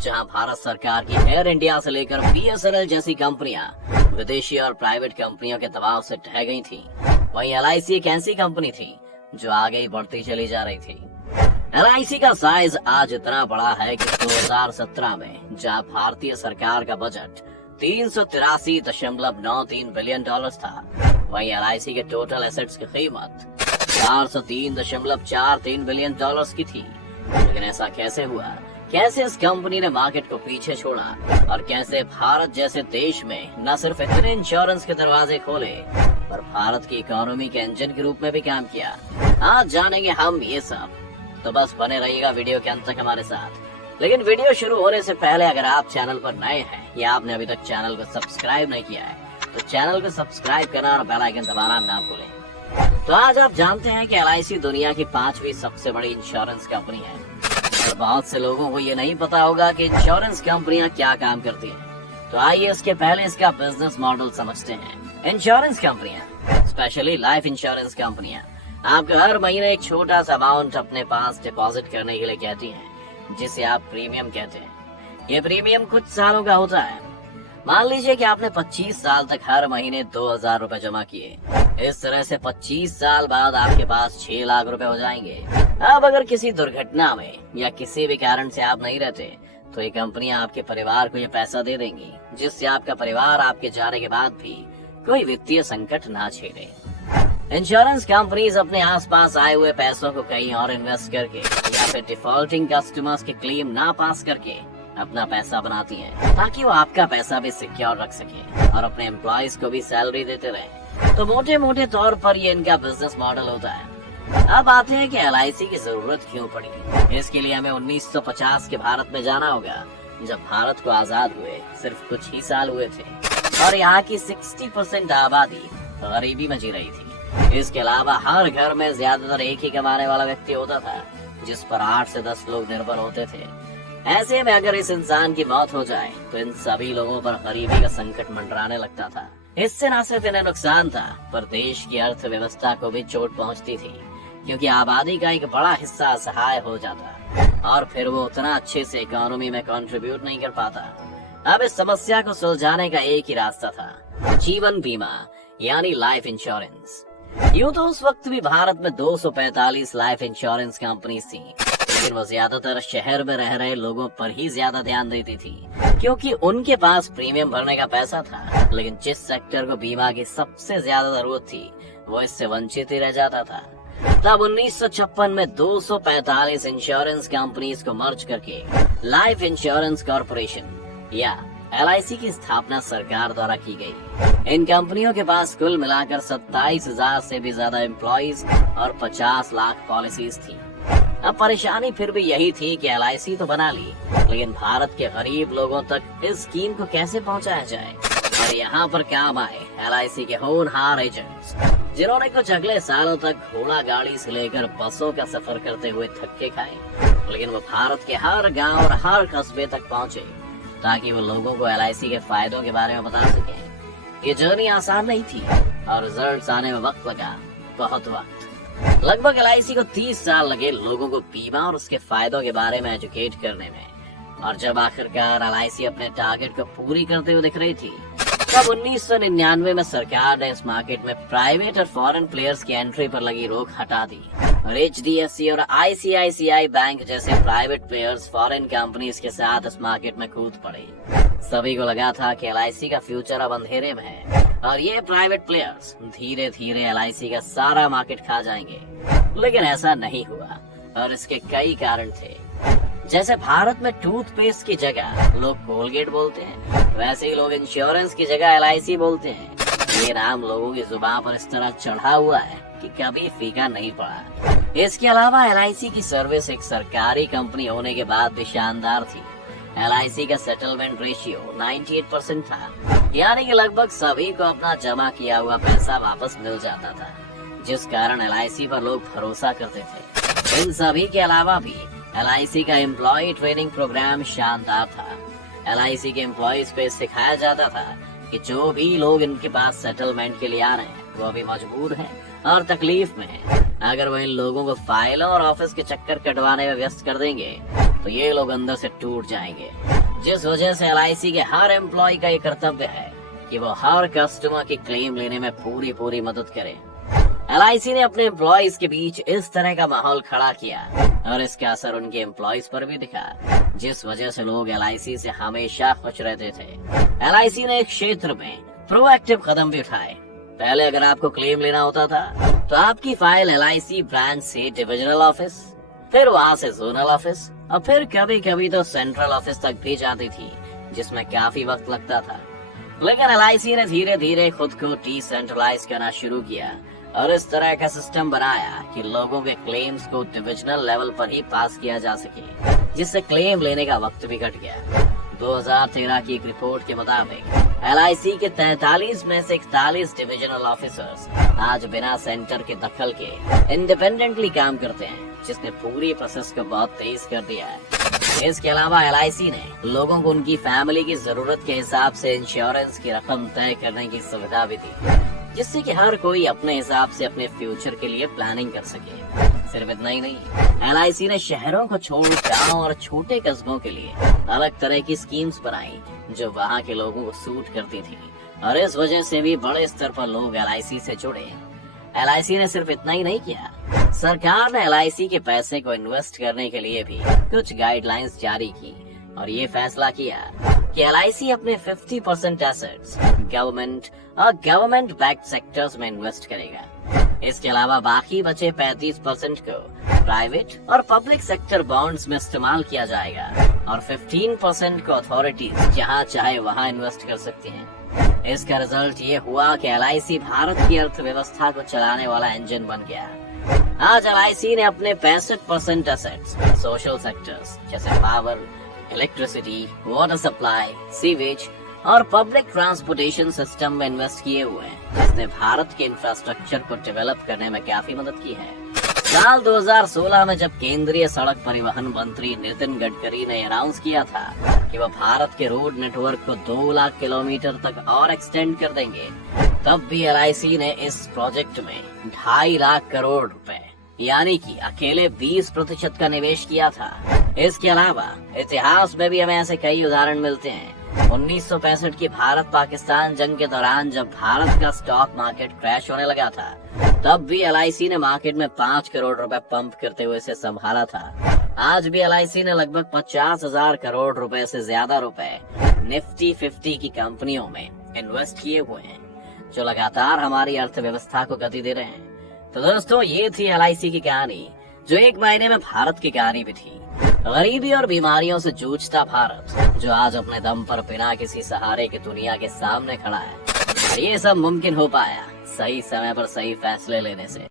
जहां भारत सरकार की एयर इंडिया से लेकर BSNL जैसी कंपनियां विदेशी और प्राइवेट कंपनियों के दबाव से ढह गई थी, वहीं LIC एक ऐसी कंपनी थी जो आगे ही बढ़ती चली जा रही थी। LIC का साइज आज इतना बड़ा है कि 2017 में जहां भारतीय सरकार का बजट 383.93 बिलियन डॉलर था, वहीं LIC के टोटल एसेट्स की कीमत 403.43 बिलियन डॉलर्स की थी। लेकिन ऐसा कैसे हुआ? कैसे इस कंपनी ने मार्केट को पीछे छोड़ा और कैसे भारत जैसे देश में न सिर्फ इतने इंश्योरेंस के दरवाजे खोले पर भारत की इकोनॉमी के इंजन के रूप में भी काम किया? आज जानेंगे हम ये सब, तो बस बने रहिएगा वीडियो के अंत तक हमारे साथ। लेकिन वीडियो शुरू होने से पहले अगर आप चैनल पर नए हैं या आपने अभी तक चैनल को सब्सक्राइब नहीं किया है तो चैनल को सब्सक्राइब करना और बेल आइकन दबाना ना भूलें। तो आज आप जानते हैं कि LIC दुनिया की 5वीं सबसे बड़ी इंश्योरेंस कंपनी है और बहुत से लोगों को ये नहीं पता होगा कि इंश्योरेंस कंपनियां क्या काम करती हैं। तो आइए इसके पहले इसका बिजनेस मॉडल समझते हैं। इंश्योरेंस कंपनियां, स्पेशली लाइफ इंश्योरेंस कंपनियां, आपको हर महीने एक छोटा सा अमाउंट अपने पास डिपॉजिट करने के लिए कहती हैं, जिसे आप प्रीमियम कहते हैं। ये प्रीमियम कुछ सालों का होता है। मान लीजिए कि आपने 25 साल तक हर महीने 2000 रुपए जमा किए। इस तरह से 25 साल बाद आपके पास 6 लाख रुपए हो जाएंगे। अब अगर किसी दुर्घटना में या किसी भी कारण से आप नहीं रहते तो ये कंपनियां आपके परिवार को ये पैसा दे देंगी, जिससे आपका परिवार आपके जाने के बाद भी कोई वित्तीय संकट ना झेले। इंश्योरेंस कंपनीज अपने आसपास आए हुए पैसों को कहीं और इन्वेस्ट करके या फिर डिफॉल्टिंग कस्टमर्स के क्लेम ना पास करके अपना पैसा बनाती हैं, ताकि वो आपका पैसा भी सिक्योर रख सके और अपने एम्प्लॉयज को भी सैलरी देते रहे। तो मोटे मोटे तौर पर ये इनका बिजनेस मॉडल होता है। अब आते हैं कि LIC की जरूरत क्यों पड़ी। इसके लिए हमें 1950 के भारत में जाना होगा, जब भारत को आजाद हुए सिर्फ कुछ ही साल हुए थे और यहाँ की 60% आबादी गरीबी में जी रही थी। इसके अलावा हर घर में ज्यादातर एक ही कमाने वाला व्यक्ति होता था, जिस पर 8 से 10 लोग निर्भर होते थे। ऐसे में अगर इस इंसान की मौत हो जाए तो इन सभी लोगों पर गरीबी का संकट मंडराने लगता था। इससे न सिर्फ इन्हें नुकसान था पर देश की अर्थव्यवस्था को भी चोट पहुंचती थी, क्योंकि आबादी का एक बड़ा हिस्सा असहाय हो जाता और फिर वो उतना अच्छे से इकोनॉमी में कंट्रीब्यूट नहीं कर पाता। अब इस समस्या को सुलझाने का एक ही रास्ता था, जीवन बीमा यानी लाइफ इंश्योरेंस। यूँ तो उस वक्त भी भारत में 245 लाइफ इंश्योरेंस कंपनीज थी, लेकिन वो ज्यादातर शहर में रह रहे लोगों पर ही ज्यादा ध्यान देती थी, क्योंकि उनके पास प्रीमियम भरने का पैसा था। लेकिन जिस सेक्टर को बीमा की सबसे ज्यादा जरूरत थी वो इससे वंचित ही रह जाता था। तब 1956 में 245 इंश्योरेंस कंपनीज को मर्ज करके लाइफ इंश्योरेंस कॉर्पोरेशन या LIC की स्थापना सरकार द्वारा की गई। इन कंपनियों के पास कुल मिलाकर 27,000 से भी ज्यादा एम्प्लॉइज और 50 लाख पॉलिसीज थी। अब परेशानी फिर भी यही थी कि LIC तो बना ली, लेकिन भारत के गरीब लोगों तक इस स्कीम को कैसे पहुंचाया जाए। और यहाँ पर काम आए LIC के होनहार एजेंट्स, जिन्होंने कुछ अगले सालों तक घोड़ा गाड़ी से लेकर बसों का सफर करते हुए थक्के खाए, लेकिन वो भारत के हर गांव और हर कस्बे तक पहुंचे ताकि वो लोगों को LIC के फायदों के बारे में बता सके। ये जर्नी आसान नहीं थी और रिजल्ट्स आने में वक्त लगा, बहुत वक्त। लगभग LIC को 30 साल लगे लोगों को बीमा और उसके फायदों के बारे में एजुकेट करने में। और जब आखिरकार LIC अपने टारगेट को पूरी करते हुए दिख रही थी, तब 1999 में सरकार ने इस मार्केट में प्राइवेट और फॉरेन प्लेयर्स की एंट्री पर लगी रोक हटा दी और HDFC और ICICI बैंक जैसे प्राइवेट प्लेयर्स फॉरेन कंपनीज के साथ इस मार्केट में कूद पड़े। सभी को लगा था कि LIC का फ्यूचर अब अंधेरे में है और ये प्राइवेट प्लेयर्स धीरे धीरे LIC का सारा मार्केट खा जाएंगे, लेकिन ऐसा नहीं हुआ और इसके कई कारण थे। जैसे भारत में टूथपेस्ट की जगह लोग कोलगेट बोलते हैं, वैसे ही लोग इंश्योरेंस की जगह LIC बोलते हैं। ये नाम लोगों की जुबान पर इस तरह चढ़ा हुआ है कि कभी फीका नहीं पड़ा। इसके अलावा LIC की सर्विस एक सरकारी कंपनी होने के बाद भी शानदार थी। LIC का सेटलमेंट रेशियो 98% था, यानी कि लगभग सभी को अपना जमा किया हुआ पैसा वापस मिल जाता था, जिस कारण LIC पर लोग भरोसा करते थे। इन सभी के अलावा भी LIC का एम्प्लॉय ट्रेनिंग प्रोग्राम शानदार था। LIC के एम्प्लॉयज को सिखाया जाता था कि जो भी लोग इनके पास सेटलमेंट के लिए आ रहे हैं वो अभी मजबूर हैं और तकलीफ में हैं। अगर वो इन लोगों को फाइलों और ऑफिस के चक्कर कटवाने में व्यस्त कर देंगे तो ये लोग अंदर से टूट जाएंगे। जिस वजह से LIC के हर एम्प्लॉय का ये कर्तव्य है कि वो हर कस्टमर की क्लेम लेने में पूरी मदद करे। LIC ने अपने एम्प्लॉयज के बीच इस तरह का माहौल खड़ा किया और इसका असर उनके एम्प्लॉयज पर भी दिखा, जिस वजह से लोग LIC से हमेशा खुश रहते थे। LIC ने एक क्षेत्र में प्रोएक्टिव कदम भी उठाए। पहले अगर आपको क्लेम लेना होता था तो आपकी फाइल LIC ब्रांच से डिविजनल ऑफिस, फिर वहाँ से जोनल ऑफिस और फिर कभी तो सेंट्रल ऑफिस तक भी जाती थी, जिसमें काफी वक्त लगता था। लेकिन LIC ने धीरे धीरे खुद को डिसेंट्रलाइज करना शुरू किया और इस तरह का सिस्टम बनाया कि लोगों के क्लेम्स को डिविजनल लेवल पर ही पास किया जा सके, जिससे क्लेम लेने का वक्त भी घट गया। 2013 की एक रिपोर्ट के मुताबिक LIC के 43 में से 41 डिविजनल ऑफिसर्स आज बिना सेंटर के दखल के इंडिपेंडेंटली काम करते हैं, जिसने पूरी प्रोसेस को बहुत तेज कर दिया है। इसके अलावा LIC ने लोगों को उनकी फैमिली की जरूरत के हिसाब से इंश्योरेंस की रकम तय करने की सुविधा भी दी, जिससे कि हर कोई अपने हिसाब से अपने फ्यूचर के लिए प्लानिंग कर सके। सिर्फ इतना ही नहीं, LIC ने शहरों को छोड़ गांव और छोटे कस्बों के लिए अलग तरह की स्कीम्स बनाई जो वहां के लोगों को सूट करती थी और इस वजह से भी बड़े स्तर पर लोग LIC से जुड़े। LIC ने सिर्फ इतना ही नहीं किया, सरकार ने LIC के पैसे को इन्वेस्ट करने के लिए भी कुछ गाइडलाइंस जारी की और ये फैसला किया कि LIC अपने 50% एसेट्स गवर्नमेंट और गवर्नमेंट बैक्ड सेक्टर्स में इन्वेस्ट करेगा। इसके अलावा बाकी बचे 35% को प्राइवेट और पब्लिक सेक्टर बॉन्ड्स में इस्तेमाल किया जाएगा और 15% को अथॉरिटीज जहां चाहे वहां इन्वेस्ट कर सकती हैं। इसका रिजल्ट ये हुआ कि LIC भारत की अर्थव्यवस्था को चलाने वाला इंजन बन गया। आज LIC ने अपने 65% एसेट्स सोशल सेक्टर्स जैसे power, electricity, water supply, sewage और पब्लिक ट्रांसपोर्टेशन सिस्टम में इन्वेस्ट किए हुए हैं, जिसने भारत के इंफ्रास्ट्रक्चर को डेवलप करने में काफी मदद की है। साल 2016 में जब केंद्रीय सड़क परिवहन मंत्री नितिन गडकरी ने अनाउंस किया था कि वह भारत के रोड नेटवर्क को 2 लाख किलोमीटर तक और एक्सटेंड कर देंगे, तब भी LIC ने इस प्रोजेक्ट में 2.5 लाख करोड़ रुपए यानी कि अकेले 20% का निवेश किया था। इसके अलावा इतिहास में भी हमें ऐसे कई उदाहरण मिलते हैं। 1965 की भारत पाकिस्तान जंग के दौरान जब भारत का स्टॉक मार्केट क्रैश होने लगा था, तब भी LIC ने मार्केट में 5 करोड़ रुपए पंप करते हुए इसे संभाला था। आज भी LIC ने लगभग 50,000 करोड़ रुपए से ज्यादा रुपए निफ्टी 50 की कंपनियों में इन्वेस्ट किए हुए हैं, जो लगातार हमारी अर्थव्यवस्था को गति दे रहे हैं। तो दोस्तों, ये थी LIC की कहानी, जो एक मायने में भारत की कहानी भी थी। गरीबी और बीमारियों से जूझता भारत, जो आज अपने दम पर बिना किसी सहारे के दुनिया के सामने खड़ा है। ये सब मुमकिन हो पाया सही समय पर सही फैसले लेने से।